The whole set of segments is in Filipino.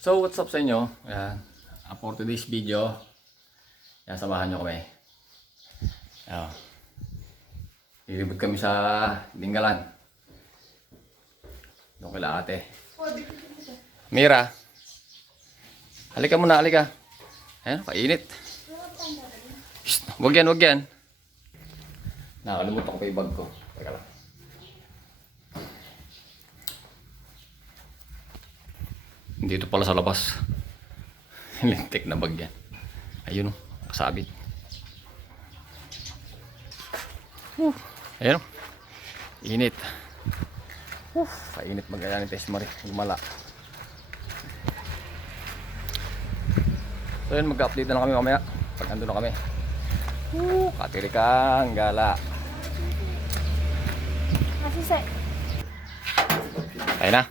So what's up sa inyo? Ayan. For today's video, ayan, samahan nyo kami. Ayan. Lilibot kami sa Dinggalan. Doon kila ate. Mira, halika muna, halika. Ayan, kainit. Shhh, wag yan, wag yan. Nakalimutan ko pa yung bag ko. Teka lang. Dito pala sa labas. Lintik na bag yan. Ayun o, kasabit. Ayun o. Init. Kainit mag-aya ni Tess Marie. Gumala. So yun, mag-update na lang kami mamaya. Pag nandun na kami. Katirikang gala. Masisay. Ayun na.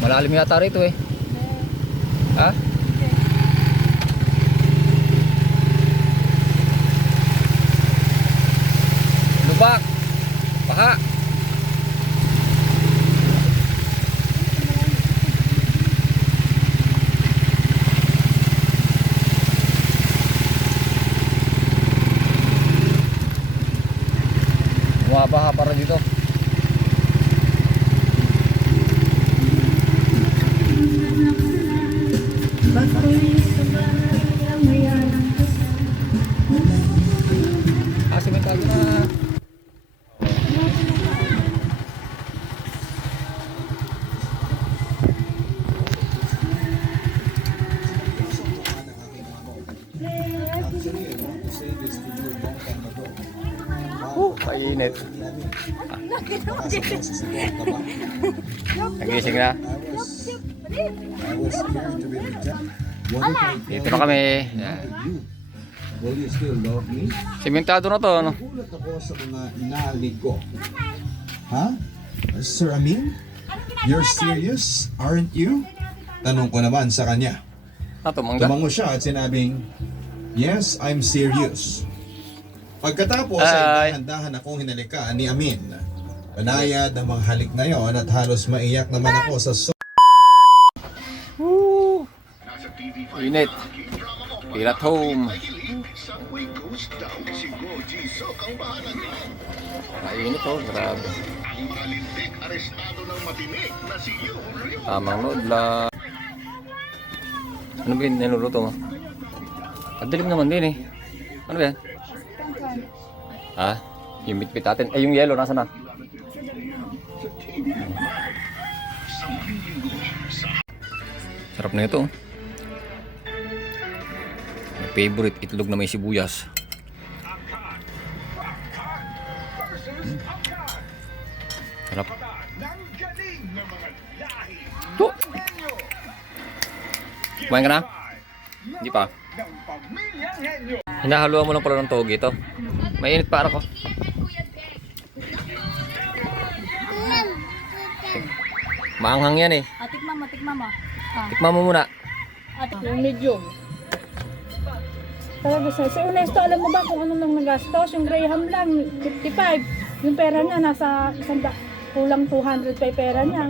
Malalim yata rito eh. Ha? Lubak. Paha. Bumabaha para dito. Simentado na. Kainit. Nagising na. Dito na kami. Yan. Will you still love me? Simentado na to, ano? Nagulat ako sa mga inalig ko. Ha? Sir Amin? You're serious? Aren't you? Tanong ko naman sa kanya. Tumangga. Tumango siya at sinabing, yes, I'm serious. Pagkatapos ay dahan-dahan akong hinalikaan ni Amin. Panayad ang mga halik na yon at halos maiyak naman ako sa Init. Feel at home. Jisok ang bahala dyan. Mainit oh, grabe. Ang malintik arestado ng matinik na si Yuri. Tamang load lang. Ano ba yung niluluto mo? Ang dilim naman din eh. Ano ba yan? Ha? Yung bitbit natin. Eh yung yellow, nasa na? Sarap na ito. My favorite itlog na may sibuyas. Sarap. To. Kumain ka na? Hindi pa. Hinahaluan mo lang pala ng togi ito. Mainit para ko. Maanghang yan eh. Tikman mo, tikman mo. Tikman mo muna. Yung medium. Talaga sa honesto, alam mo ba kung ano lang nagastos? Yung Graham lang, 55. Yung pera niya, nasa kulang 200 pa yung pera niya.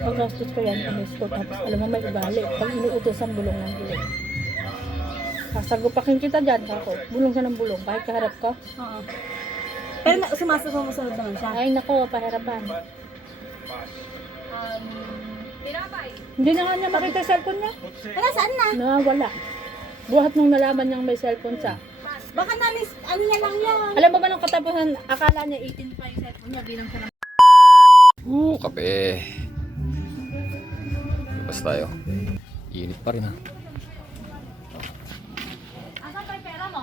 Paggastos ko yan, honesto. Tapos alam mo may ugali. Pag inuutosan, bulong ng bulong. Sasagupakin kita dyan, ako. Bulong ka ng bulong, kahit kaharap ka. Oo. Pero sumasunod naman siya. Ay nako, pahirapan. Hindi na nga niya makita yung cellphone niya. Wala, saan na? Nawawala. Buhat nung nalaman niyang may cellphone siya. Baka na-miss, ano niya lang yan. Alam mo ba nung katapusan, akala niya 18 pa yung cellphone niya, bilang siya ng... Kape. Labas tayo. Init pa rin ha. Asan pa yung pera mo?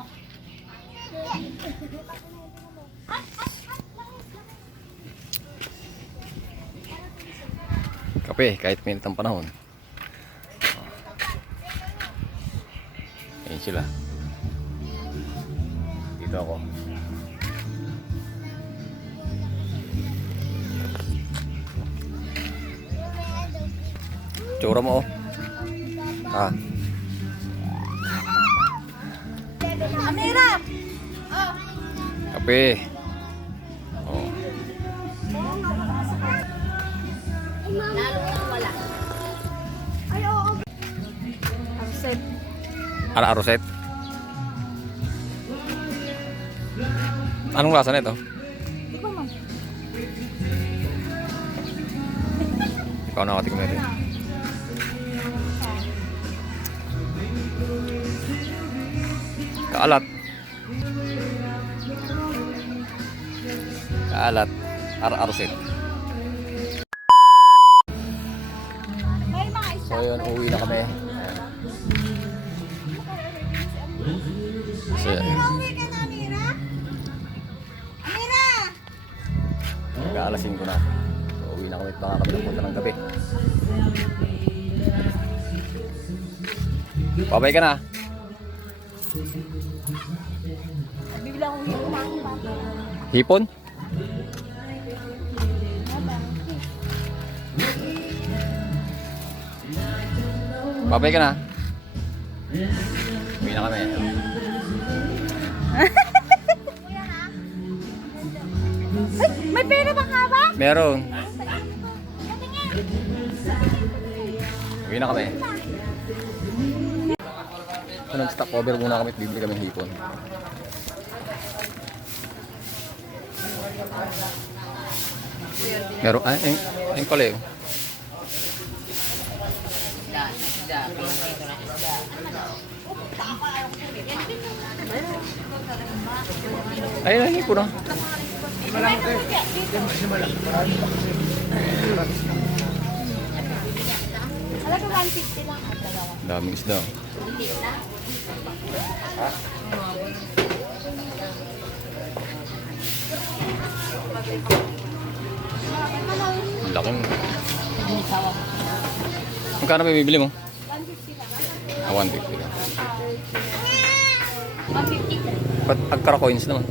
Kape, kahit minit ang panahon. Ayun sila. Dito ako. Tsura mo oh. Ah. Amira! Kape. Oh. Upset. Ano aroset? Anong lasa nito? Tikman mo. Ikaw nakatikman nito. Kaalat. Kaalat. Aroset. May mga isa. So yun, uwi na kami. So, Uwi ka na, Amira? Amira! mag-aalasin ko na. So, uwi na kami at baka kami nagpunta ng gabi. Babay ka na. Bibila akong Hipon? Babay ka na. Uwi na kami. May pera ba nga ba? Meron. Uwi na kami. So, nag-stopover muna kami at bibili kami ng hipon. Meron, ayun pala yun. Ayun ang hipon ah. Alam ko 150 lang at dalawa. Daming isda. Laki mo. Magkano ba bibili mo? 150 lang. Ah, 150 lang. 150. Ba't agkara coins naman?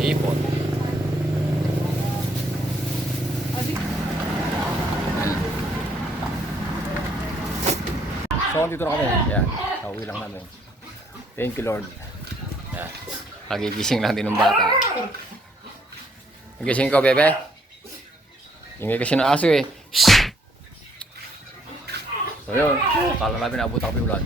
Ipon. So, dito na kami. Yan. Nauwi lang namin. Thank you, Lord. Yan. Pagigising lang din ng bata. Nagising ko, bebe? Ingay kasi ng aso eh. Shhh! So, yun. Kala namin naabot kami ulan.